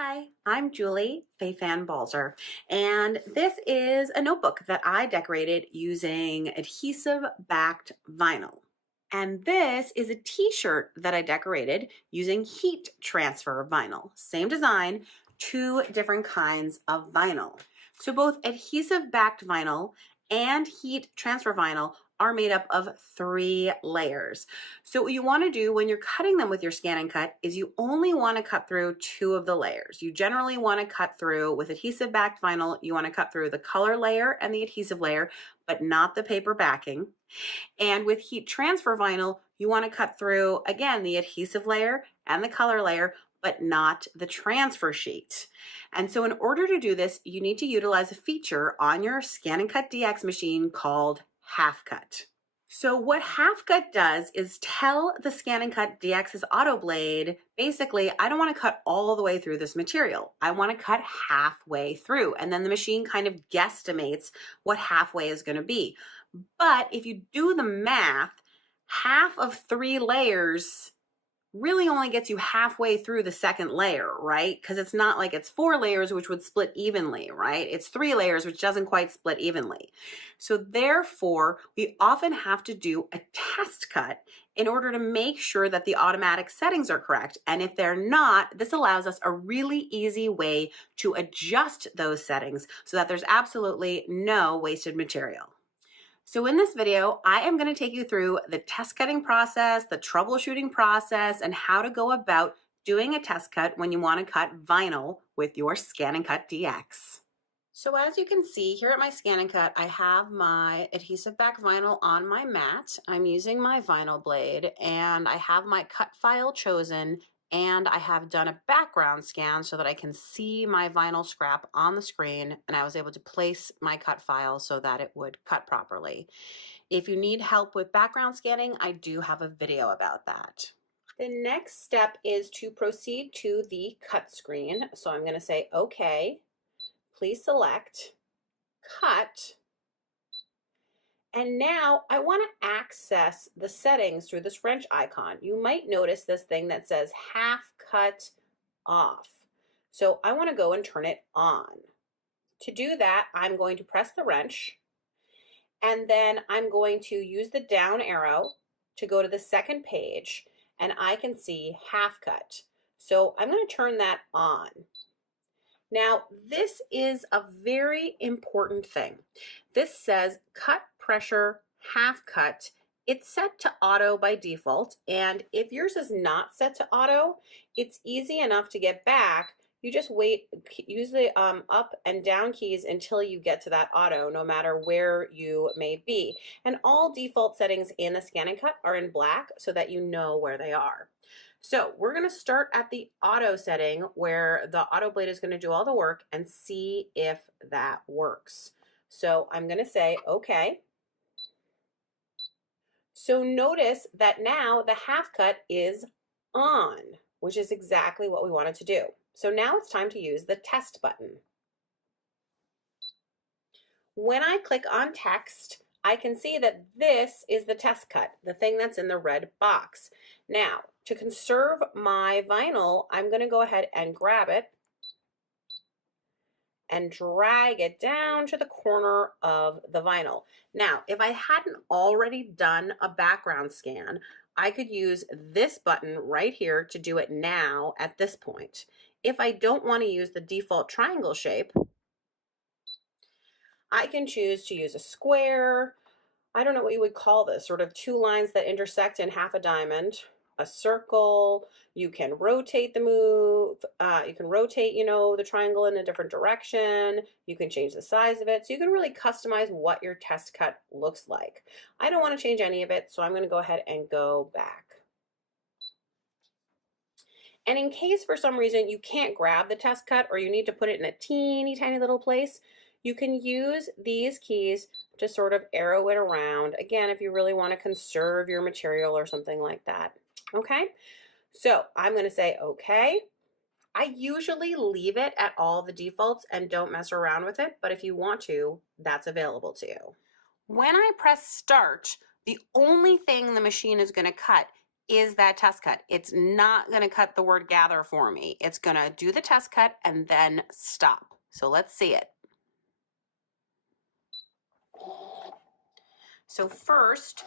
Hi, I'm Julie Fayfan Balzer, and this is a notebook that I decorated using adhesive-backed vinyl. And this is a t-shirt that I decorated using heat transfer vinyl. Same design, two different kinds of vinyl. So both adhesive-backed vinyl and heat transfer vinyl are made up of 3 layers. So what you want to do when you're cutting them with your ScanNCut is you only want to cut through 2 of the layers. You generally want to cut through, with adhesive backed vinyl, you want to cut through the color layer and the adhesive layer, but not the paper backing. And with heat transfer vinyl, you want to cut through, again, the adhesive layer and the color layer, but not the transfer sheet. And so in order to do this, you need to utilize a feature on your ScanNCut DX machine called half cut. So what half cut does is tell the ScanNCut DX's auto blade, basically, I don't want to cut all the way through this material. I want to cut halfway through. And then the machine kind of guesstimates what halfway is going to be. But if you do the math, half of 3 layers really only gets you halfway through the second layer, right? Because it's not like it's 4 layers, which would split evenly, right? It's 3 layers, which doesn't quite split evenly. So therefore, we often have to do a test cut in order to make sure that the automatic settings are correct. And if they're not, this allows us a really easy way to adjust those settings so that there's absolutely no wasted material. So in this video, I am going to take you through the test cutting process, the troubleshooting process, and how to go about doing a test cut when you want to cut vinyl with your ScanNCut DX. So as you can see here at my ScanNCut, I have my adhesive back vinyl on my mat. I'm using my vinyl blade and I have my cut file chosen, and I have done a background scan so that I can see my vinyl scrap on the screen, and I was able to place my cut file so that it would cut properly. If you need help with background scanning, I do have a video about that. The next step is to proceed to the cut screen. So I'm going to say, okay, please select cut. And now I want to access the settings through this wrench icon. You might notice this thing that says half cut off. So I want to go and turn it on. To do that, I'm going to press the wrench, and then I'm going to use the down arrow to go to the second page, and I can see half cut. So I'm going to turn that on. Now, this is a very important thing. This says cut pressure half cut. It's set to auto by default, and if yours is not set to auto, it's easy enough to get back. You just wait, use the up and down keys until you get to that auto, no matter where you may be. And all default settings in the ScanNCut are in black so that you know where they are. So we're going to start at the auto setting where the auto blade is going to do all the work and see if that works. So I'm going to say, okay. So notice that now the half cut is on, which is exactly what we wanted to do. So now it's time to use the test button. When I click on text, I can see that this is the test cut, the thing that's in the red box. Now, to conserve my vinyl, I'm going to go ahead and grab it and drag it down to the corner of the vinyl. Now, if I hadn't already done a background scan, I could use this button right here to do it now at this point. If I don't want to use the default triangle shape, I can choose to use a square. I don't know what you would call this, sort of 2 lines that intersect in half a diamond, a circle. You can rotate the move. You can rotate, the triangle in a different direction. You can change the size of it. So you can really customize what your test cut looks like. I don't want to change any of it, so I'm going to go ahead and go back. And in case for some reason you can't grab the test cut or you need to put it in a teeny tiny little place, you can use these keys to sort of arrow it around. Again, if you really want to conserve your material or something like that. Okay, so I'm going to say okay. I usually leave it at all the defaults and don't mess around with it, but if you want to, that's available to you. When I press start, the only thing the machine is going to cut is that test cut. It's not going to cut the word gather for me. It's going to do the test cut and then stop. So let's see it. So first,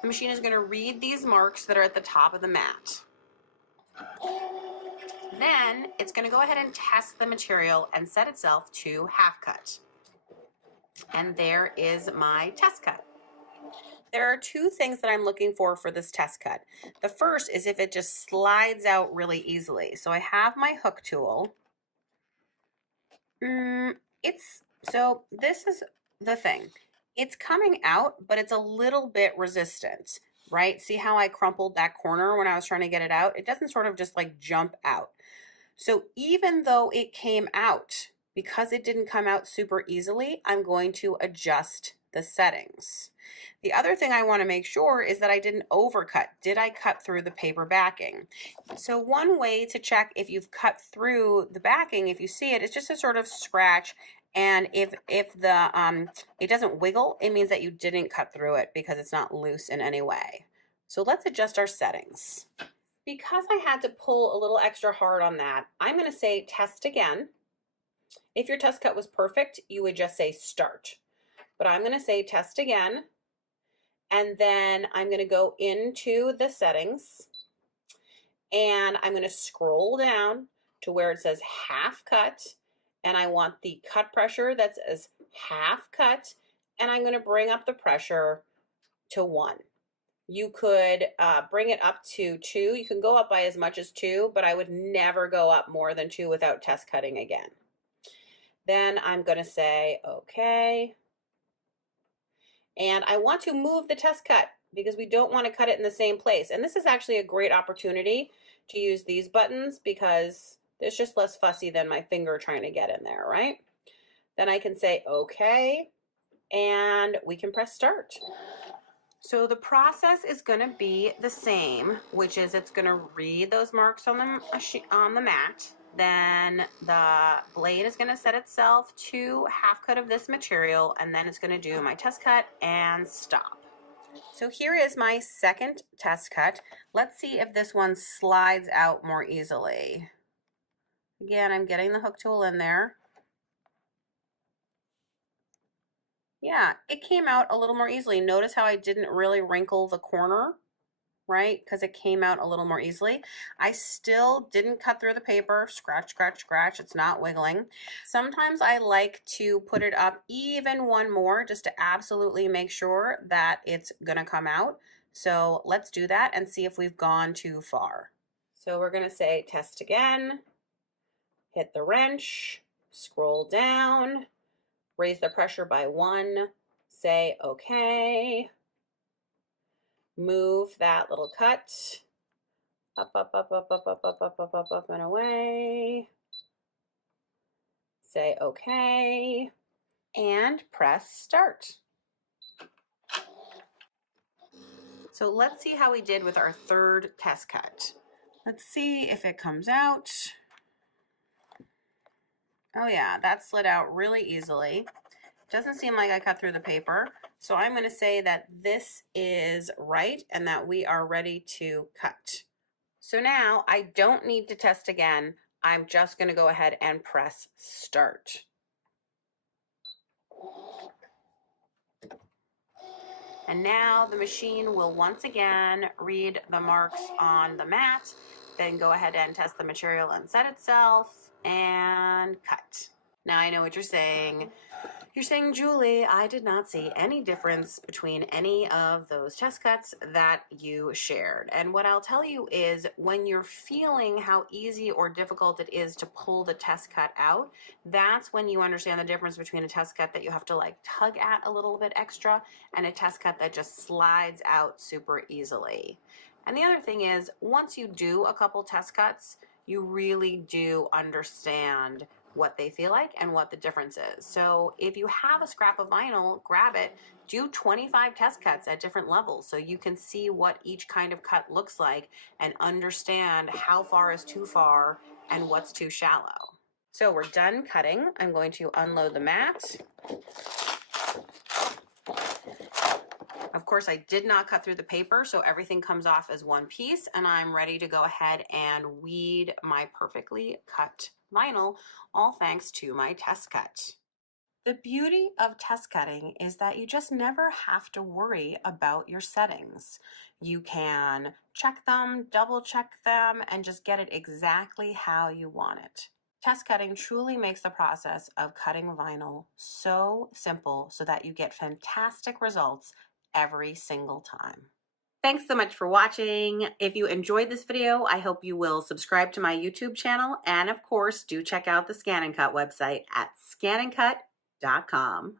the machine is going to read these marks that are at the top of the mat. Then it's going to go ahead and test the material and set itself to half cut. And there is my test cut. There are two things that I'm looking for this test cut. The first is if it just slides out really easily. So I have my hook tool. So this is the thing. It's coming out, but it's a little bit resistant, right? See how I crumpled that corner when I was trying to get it out? It doesn't sort of just like jump out. So even though it came out, because it didn't come out super easily, I'm going to adjust the settings. The other thing I want to make sure is that I didn't overcut. Did I cut through the paper backing? So one way to check if you've cut through the backing, if you see it, is just to sort of scratch, and if the it doesn't wiggle, it means that you didn't cut through it because it's not loose in any way. So let's adjust our settings. Because I had to pull a little extra hard on that, I'm going to say test again. If your test cut was perfect, you would just say start. But I'm going to say test again, and then I'm going to go into the settings, and I'm going to scroll down to where it says half cut, and I want the cut pressure that says half cut, and I'm going to bring up the pressure to 1. You could bring it up to 2. You can go up by as much as 2, but I would never go up more than 2 without test cutting again. Then I'm going to say okay. And I want to move the test cut because we don't want to cut it in the same place. And this is actually a great opportunity to use these buttons because it's just less fussy than my finger trying to get in there, right? Then I can say okay, and we can press start. So the process is going to be the same, which is it's going to read those marks on the mat. Then the blade is going to set itself to half cut of this material, and then it's going to do my test cut and stop. So here is my second test cut. Let's see if this one slides out more easily. Again, I'm getting the hook tool in there. Yeah, it came out a little more easily. Notice how I didn't really wrinkle the corner, right? Because it came out a little more easily. I still didn't cut through the paper. Scratch, scratch, scratch. It's not wiggling. Sometimes I like to put it up even one more just to absolutely make sure that it's going to come out. So let's do that and see if we've gone too far. So we're going to say test again. Hit the wrench. Scroll down. Raise the pressure by 1, say okay, move that little cut, up, up, up, up, up, up, up, up, up, up, up, and away, say okay, and press start. So let's see how we did with our third test cut. Let's see if it comes out. Oh yeah, that slid out really easily. Doesn't seem like I cut through the paper. So I'm going to say that this is right and that we are ready to cut. So now I don't need to test again. I'm just going to go ahead and press start. And now the machine will once again read the marks on the mat, then go ahead and test the material and set itself and cut. Now I know what you're saying. You're saying, Julie, I did not see any difference between any of those test cuts that you shared. And what I'll tell you is when you're feeling how easy or difficult it is to pull the test cut out, that's when you understand the difference between a test cut that you have to like tug at a little bit extra and a test cut that just slides out super easily. And the other thing is, once you do a couple test cuts, you really do understand what they feel like and what the difference is. So if you have a scrap of vinyl, grab it, do 25 test cuts at different levels so you can see what each kind of cut looks like and understand how far is too far and what's too shallow. So we're done cutting. I'm going to unload the mat. Of course, I did not cut through the paper, so everything comes off as one piece, and I'm ready to go ahead and weed my perfectly cut vinyl, all thanks to my test cut. The beauty of test cutting is that you just never have to worry about your settings. You can check them, double check them, and just get it exactly how you want it. Test cutting truly makes the process of cutting vinyl so simple so that you get fantastic results every single time. Thanks so much for watching. If you enjoyed this video, I hope you will subscribe to my YouTube channel, and of course, do check out the ScanNCut website at scanncut.com.